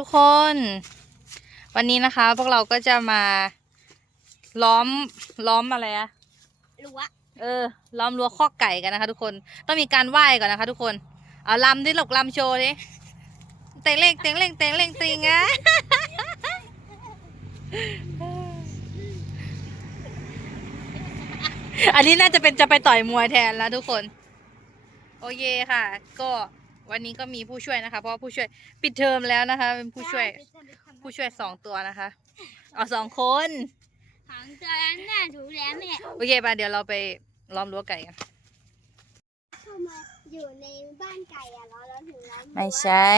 ทุกคน วันนี้นะคะ พวกเราก็จะมาล้อมล้อมอะไรอะรั้วเออ ล้อมรั้วข้อกไก่กันนะคะ ทุกคนต้องมีการไหว้ก่อนนะคะ ทุกคนเอาลำดิหลกลำโชว์ดิเต็งเล่งเต็งเล่งเต็งเล่งติงอะอันนี้น่าจะเป็นจะไปต่อยมวยแทนแล้วทุกคน โอเคค่ะ ก็ วันนี้ก็มีผู้ช่วยนะคะ เพราะว่าผู้ช่วยปิดเทอมแล้วนะคะ เป็นผู้ช่วยผู้ช่วยสองตัวนะคะ เอาสองคนหางตัวนั้นน่ะถูกแล้วแม่โอเคป่ะเดี๋ยวเราไปล้อมรั้วไก่กันเข้ามาอยู่ในบ้านไก่อะแล้วเราถึงร้านไม่ใช่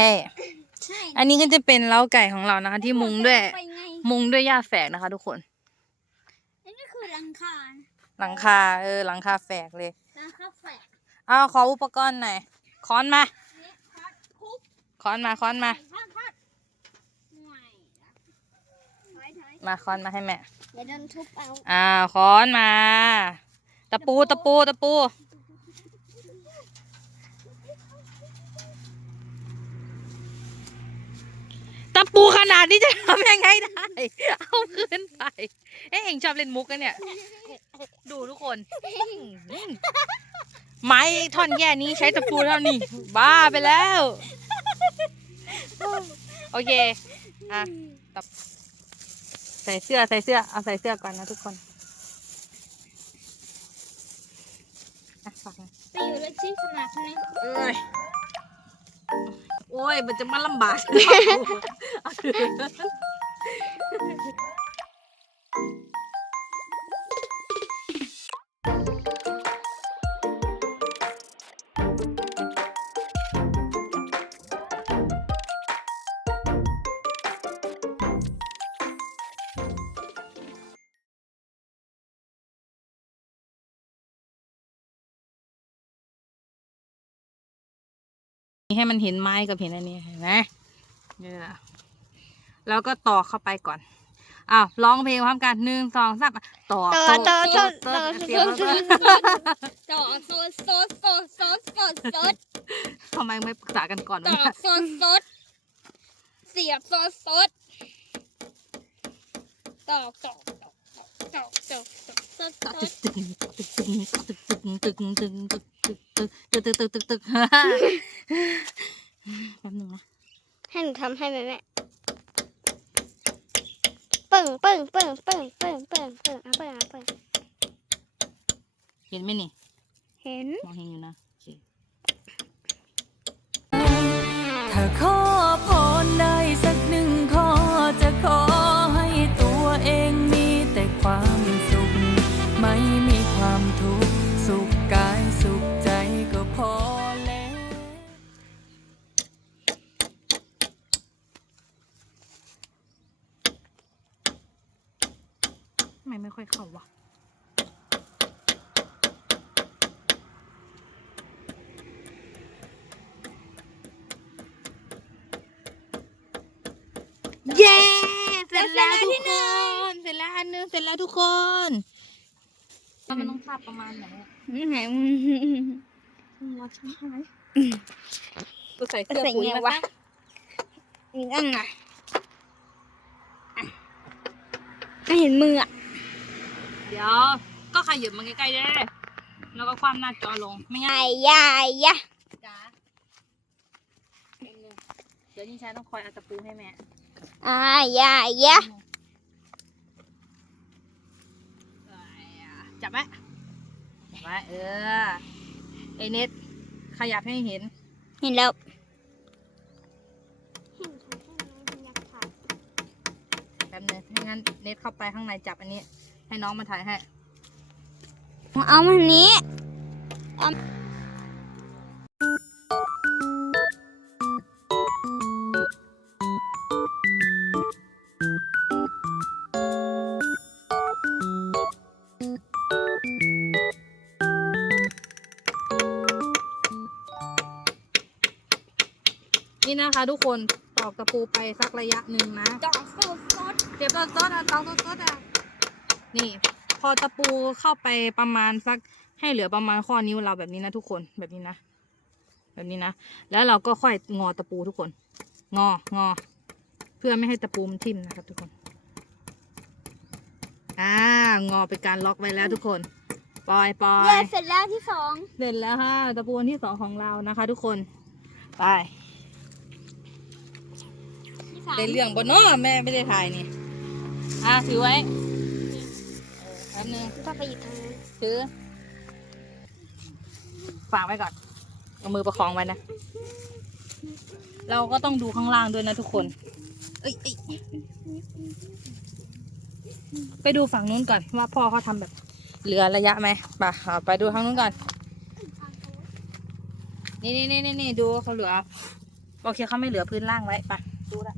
ใช่อันนี้ก็จะเป็นเล้าไก่ของเรานะคะ ที่มุงด้วย ไปไงมุงด้วยหญ้าแฝกนะคะ ทุกคนนั่นก็คือหลังคาหลังคาเออหลังคาแฝกเลย หลังคาแฝกเอาขออุปกรณ์หน่อยค้อนมาเนี่ยพัด คุกค้อนมาค้อนมาพัดพัดห่วยถอยถอยมาค้อนมาให้แม่ เดี๋ยวโดนทุบเอาอ้าวค้อนมา ตะปูตะปูตะปู ตะปูขนาดนี้จะทำยังไงได้ เอาขึ้นไป เอ๊ะเองชอบเล่นมุกกันเนี่ย ดูทุกคนไม้ท่อนแย่นี้ใช้ตะปูเท่านี้ บ้าไปแล้ว โอเค อะใส่เสื้อ ใส่เสื้อ เอาใส่เสื้อก่อนนะทุกคนอะฝากหน่อยไปอยู่เล็กที่ขนาดนี้เอ้ยโอ้ย มันจะมาลำบาก ให้มันเห็นไม้กับเห็นอันนี้เห็นไหมเนี่ยแล้วก็ต่อเข้าไปก่อนอ้าวร้องเพลงพร้อมกันหนึ่งสองสามต่อต่อต่อต่อโต๊ะต่อเสียงมันก็ต่อโซดโซดโซดโซดโซดโซดทำไมไม่ปรึกษากันก่อนต่วะอเนี่ยโซดโซดเสียบโซดโซดต่อต่อต่อต่ ต่อต่อโซดโซดตึกตึกตึกตึกตึกตึกตึกตึกตึกตึกตึกตึกตึกตึกแป๊บนึงนะให้หนูทำให้ไหมแม่ปึ้งปึ้งปึ้งปึ้งปึ้งปึ้งปึ้งเอาปึ้งเอาปึ้งเห็นไหมนี่เห็นมองเห็นอยู่นะโอเคถ้าขอพรได้ ค่อยเข้าวะเย้เสร็จแล้วทุกคนเสร็จแล้วอันนึงเสร็จแล้วทุกคนมันต้องคาบประมาณไหนอะไหนรักใช่ไหมกูใส่เสื้อใส่ปุ๋ยไงมาวะอีกอันน่ะไม่เห็นมืออะ เดี๋ยวก็ขยับมาใกล้ๆได้แล้วก็คว่ำหน้าจอลง ไม่งั้นไอ้ยายยะจ้าเดี๋ยวนี่ชายต้องคอยเอาตะปูให้แม่ไอ้ยายยะจับไว้จับไว้เออ ไอเน็ตขยับให้เห็น เห็นแล้วแป๊บนึงไม่งั้นเน็ตเข้าไปข้างในจับอันนี้ ให้น้องมาถ่ายให้ เอามันนี้นี่นะคะทุกคนตอกตะปูไปสักระยะหนึ่งนะดอกโซซดเจ็บต้นต้นอะตอกต้นต้นอะ นี่ พอตะปูเข้าไปประมาณสักให้เหลือประมาณข้อนิ้วเราแบบนี้นะทุกคนแบบนี้นะ แบบนี้นะ แล้วเราก็ค่อยงอตะปูทุกคน งองอพื่อไม่ให้ตะปูมันทิ่มนะครับ ทุกคน อ่างอเป็นการล็อกไว้แล้วทุกคนปล่อยปล่อเย้ยเสร็จแล้วที่สองเสร็จแล้วค่ะตะปูอันที่สองของเรานะคะ ทุกคนไปที่สามได้เรื่องบนเนาะแม่ไม่ได้ถ่ายนี่อะถือไว้เอ อแป๊บนึงต้องไปหยิบทางนู้นถือฝากไว้ก่อน เอามือประคองไว้นะ เราก็ต้องดูข้างล่างด้วยนะทุกคน เอ้ยเอ้ยไปดูฝั่งนู้นก่อนว่าพ่อเขาทำแบบเหลือระยะไหมไปเอาไปดูทางนู้นก่อน นี่นี่นี่นี่นี่ดูเขาเหลือ โอเคเขาไม่เหลือพื้นล่างไว้ไปดูละ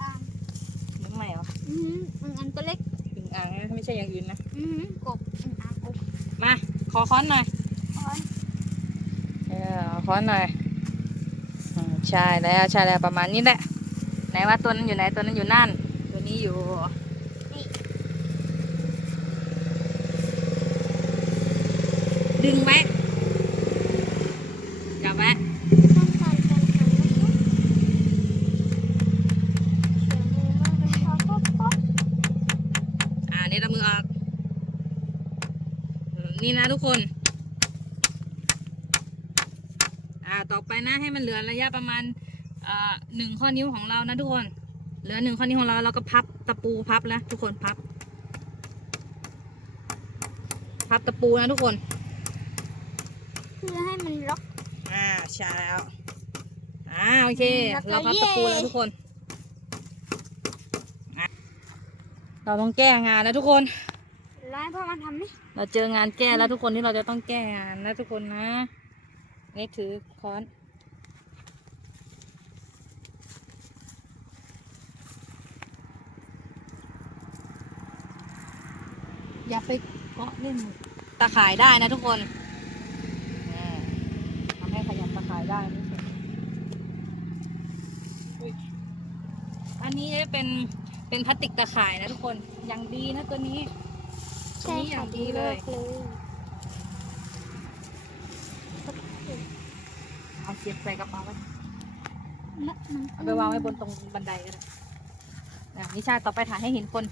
อ่างยังไงเหรอ อือหืออันตัวเล็ก ช่อย่างอื่นนะ อือหือกบอึ่งอ่างกบมา ขอค้อนหน่อยอ๋อเออขอค้อนหน่อยอืมใช่แล้วใช่แล้วประมาณนี้แหละ ไหนว่าตัวนั้นอยู่ไหนตัวนั้นอยู่นั่น ตัวนี้อยู่นี่ดึงไว้ จับไว้ ต้องการการทำนะคะเสียมือมากเลยค่ะป๊อปป๊อป อ่านี่เรามือออกอืมนี่นะทุก คนอ่าต่อไปนะให้มันเหลือระยะประมาณอ่าหนึ่งข้อนิ้วของเรานะทุกคน เหลือหนึ่งข้อนิ้วของเราเราก็พับตะปูพับแล้วทุกคนพับ พับตะปูนะทุกคน เพื่อให้มันล็อกอ่าใช่แล้วอ่าโอเคแล้วก็เราพับตะปูเย่แล้วทุกคนอะเราต้องแก้งานแล้วทุกคน แล้วให้พ่อมาทำนี่เราเจองานแก้แล้วทุกคนที่เราจะต้องแก้งานนะทุกคนนะ นี่ถือค้อนอย่าไปเกาะเล่นตะข่ายได้นะทุกคนทำให้ขยับตะข่ายได้นะทุกคนอุ๊ยอันนี้เป็นเป็นพลาสติกตะข่ายนะทุกคน อย่างดีนะตัวนี้ ตัวนี้อย่างดีเลยเอาเสียบใส่กระเป๋าไว้เอาไปวางไว้บนตรงบันไดก็ได้อะนิชาต่อไปถ่ายให้เห็นคน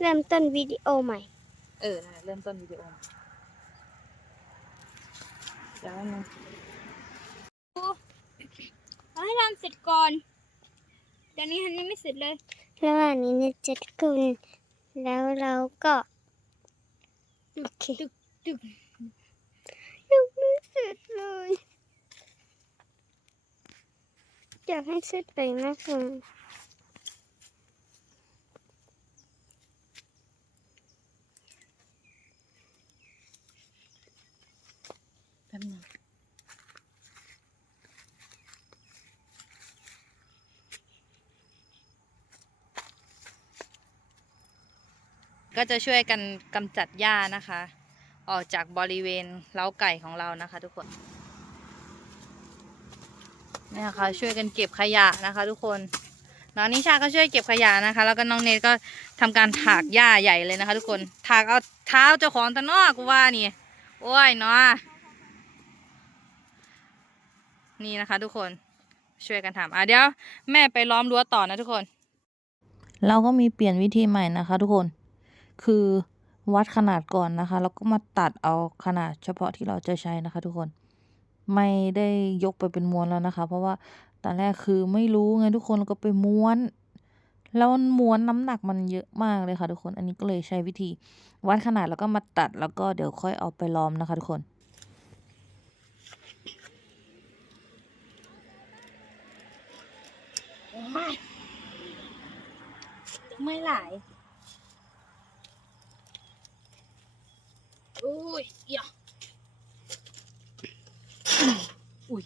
เริ่มต้นวิดีโอใหม่ เออนั่นแหละเริ่มต้นวิดีโอเดี๋ยวแป๊บนึงเอาให้ทำเสร็จก่อน เดี๋ยวนี้ฮันนี่ไม่เสร็จเลยระหว่างนี้เนี่ยจะกุนแล้วเราก็โอเคดึกดึกยังไม่เสร็จเลยอยากให้เสร็จไปนะคุณแป๊บนึง ก็จะช่วยกันกำจัดหญ้านะคะ ออกจากบริเวณเล้าไก่ของเรานะคะ ทุกคนเนี่ยค่ะช่วยกันเก็บขยะนะคะ ทุกคนน้องนิชาก็ช่วยเก็บขยะนะคะ แล้วก็น้องเนทก็ทำการถากหญ้าใหญ่เลยนะคะ ทุกคนถากเอาเท้าเจ้าของตะนอกกูว่านี่โอ้ยเนาะนี่นะคะ ทุกคนช่วยกันทำอะเดี๋ยวแม่ไปล้อมรั้วต่อนะทุกคน เราก็มีเปลี่ยนวิธีใหม่นะคะ ทุกคน คือวัดขนาดก่อนนะคะ แล้วก็มาตัดเอาขนาดเฉพาะที่เราจะใช้นะคะทุกคน ไม่ได้ยกไปเป็นม้วนแล้วนะคะ เพราะว่าตอนแรกคือไม่รู้ไงทุกคนแล้วก็ไปม้วน แล้วม้วนน้ำหนักมันเยอะมากเลยค่ะทุกคน อันนี้ก็เลยใช้วิธี วัดขนาดแล้วก็มาตัดแล้วก็เดี๋ยวค่อยเอาไปล้อมนะคะทุกคนไม่หลาย อุ้ยอย่าอุ้ย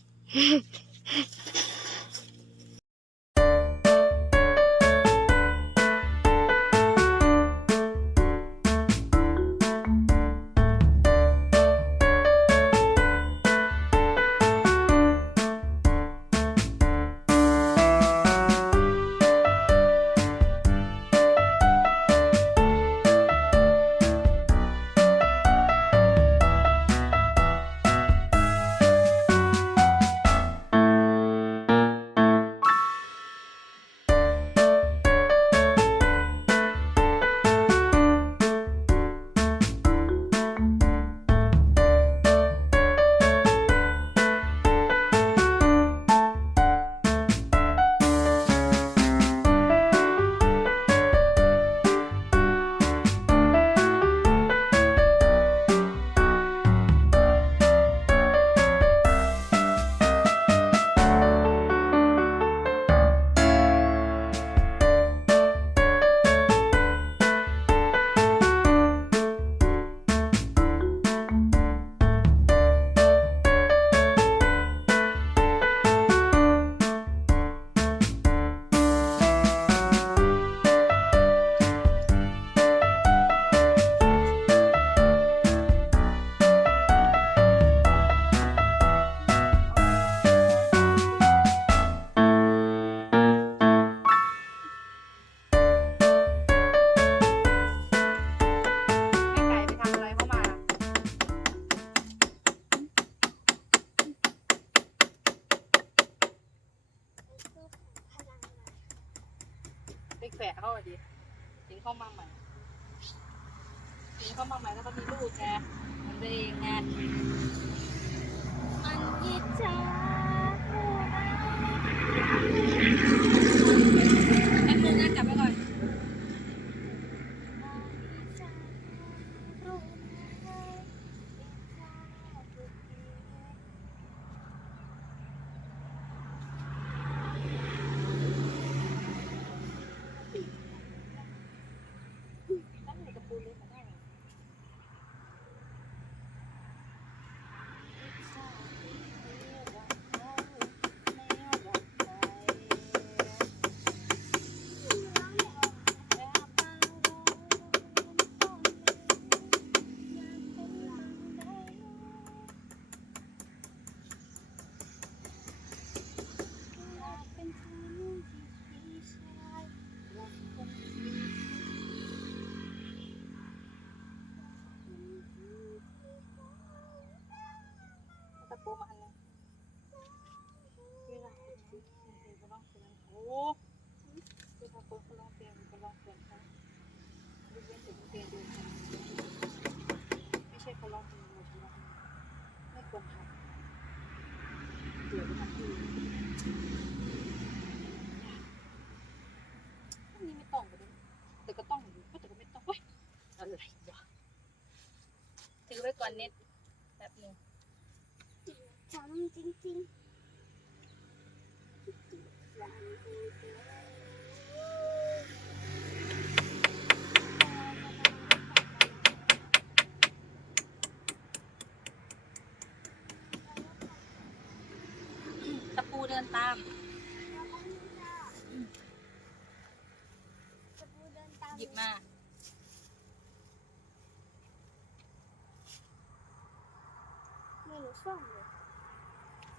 แฝดเข้าไปดิถึงเข้ามาใหม่ถึงเข้ามาใหม่แล้วก็มีลูกไงมันเองไงมันยิ่จ้า แป๊บนึงนะจับไปก่อน ตั้งในกระปูเล็กมาได้ไหมตะปูมาอันนึงเวลาคุณซื้อคุณเองก็ต้องซื้อโอ้คือถ้าคนเขาลองเปลี่ยนก็ลองเปลี่ยนเขาดูเว้นถึงเปลี่ยนดูค่ะไม่ใช่เขาลองเปลี่ยนเราลองไม่ควรทำเดี๋ยวไปทำที่อื่นพวกนี้ไม่ต้องก็ได้แต่ก็ต้องอยู่แต่ก็ไม่ต้องเว้ยอะไรวะถือไว้ ก่อนเน็ตแบบนึงทำจริงๆตะปูเดินตาม หยิบมา ไม่รู้ส่งเลย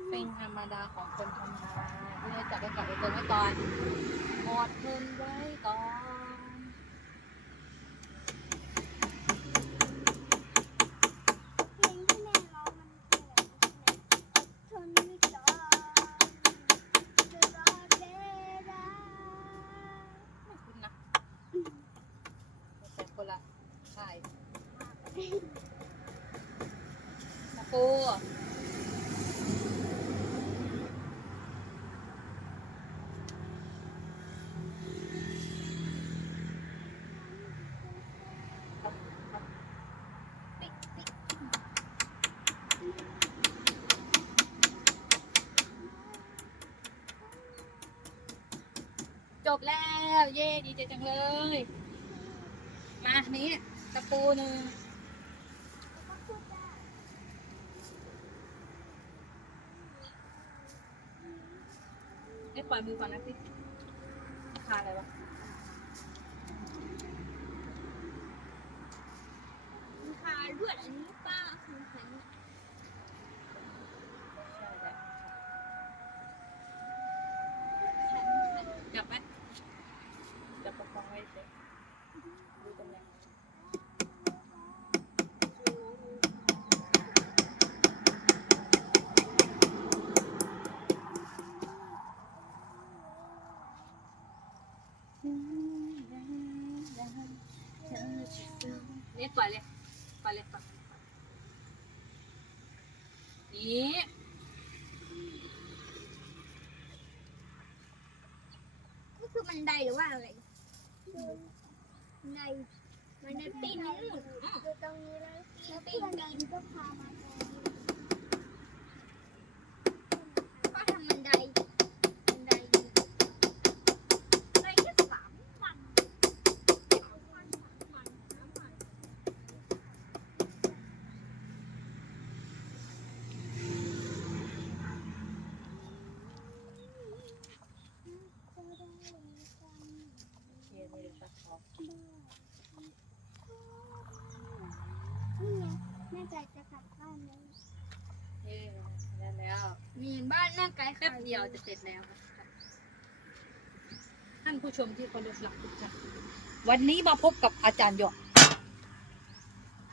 เป็นธรรมดาของคนทำงานที่เราจับไปกลับไปเติมไว้ก่อนหมดเงินไว้ก่อน เพลงที่แม่ร้องมันคือแบบทนไม่ต่อจะรอเวลา ไม่คุ้นนะแต่คนละใช่ตะ ปูจบแล้ว เย่ดีใจจังเลย มานี้ตะปูหนึ่งได้ปล่อยมือก่อนนะสิราคาอะไรวะคุณคาด้วยอันนี้ป้าคุณขัน ใช่แหละ ขันขัน จับไหมจับประคองไว้เฉยดูตำแหน่ง นี่ปล่อยเลยปล่อยเลยปล่อยนี่นี่คือบันไดหรือว่าอะไรบันไดมันจะปีนนู่นอยู่ตรงนี้เลยแล้วปีนปีนก็พามา ดีวจะเสร็จแล้วท่านผู้ชมที่เคารพรักทุกท่านวันนี้มาพบกับอาจารย์หยก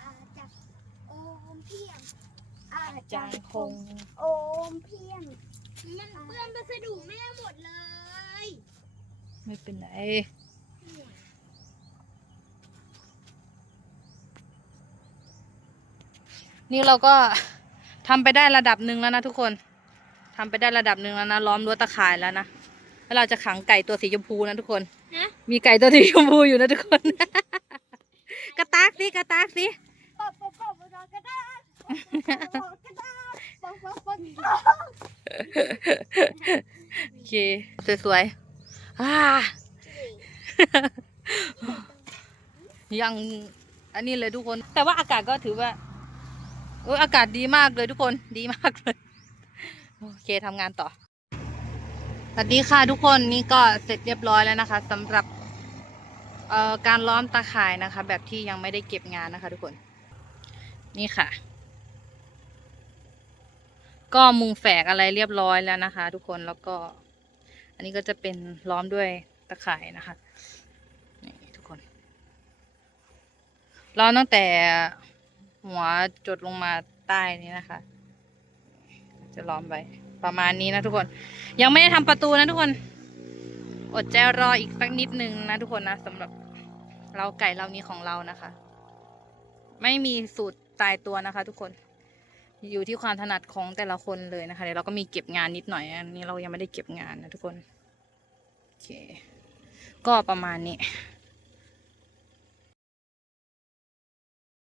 อาจากโอมเพียงอาจารย์คงโอมเพียงมันเปื้อนพัสดุแม่หมดเลยไม่เป็นไรนี่เราก็ทำไปได้ระดับหนึ่งแล้วนะทุกคน ทำไปได้ระดับหนึ่งแล้วนะล้อมรั้วตะข่ายแล้วนะแล้วเราจะขังไก่ตัวสีชมพูนะทุกคนนะมีไก่ตัวสีชมพูอยู่นะทุกคน กระตากสิกระตากสิปอบปอบปอบปอบกระดาษปอบกระดาษปอบปอบปอบโอเคสวยๆอ่ายังอันนี้เลยทุกคน แต่ว่าอากาศก็ถือว่าโอ้ยอากาศดีมากเลยทุกคนดีมากเลย โอเคทำงานต่อ สวัสดีค่ะทุกคนนี่ก็เสร็จเรียบร้อยแล้วนะคะสำหรับเอ่อการล้อมตาข่ายนะคะ แบบที่ยังไม่ได้เก็บงานนะคะ ทุกคน นี่ค่ะ ก็มุงแฝกอะไรเรียบร้อยแล้วนะคะ ทุกคนแล้วก็ อันนี้ก็จะเป็นล้อมด้วยตะข่ายนะคะนี่ทุกคนล้อมตั้งแต่หัวจดลงมาใต้นี้นะคะ จะล้อมไปประมาณนี้นะทุกคน ยังไม่ได้ทำประตูนะทุกคน อดใจรออีกสักนิดนึงนะทุกคนนะสำหรับเราไก่เรานี้ของเรานะคะ ไม่มีสูตรตายตัวนะคะ ทุกคน อยู่ที่ความถนัดของแต่ละคนเลยนะคะเดี๋ยวเราก็มีเก็บงานนิดหน่อยอันนี้เรายังไม่ได้เก็บงานนะทุกคนโอเค ก็ประมาณนี้